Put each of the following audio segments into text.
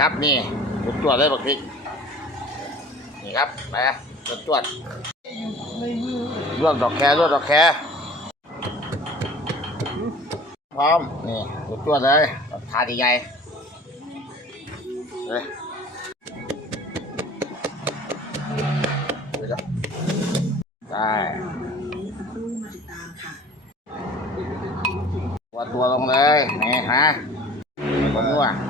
ครับ นี่จุดจวดเลยบักพริก นี่ครับไปจุดจวดลวกดอกแครลวกดอกแคพร้อม นี่จุดจวดเลยทาดีใหญ่เลยได้ตัวตัวลงเลย นี่ฮะคนนัวนัว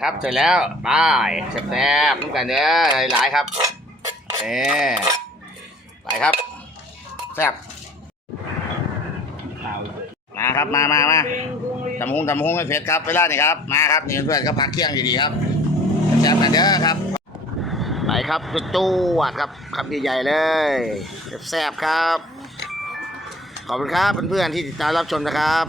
ครับเก็บอะแซ่บครับเสร็จแล้วบายแซ่บๆน้ำกันเด้อหลายๆครับเน่ไปครับแซ่บมาครับมามามาตำฮงตำฮงไม่เผ็ดครับเวลานี่ครับมาครับนี่เพื่อนก็พักเที่ยงดีๆครับแซ่บกันเด้อครับไปครับจุดจวดครับคำใหญ่ๆเลยแซ่บครับ ขอบคุณครับเพื่อนๆที่ติดตามรับชมนะครับ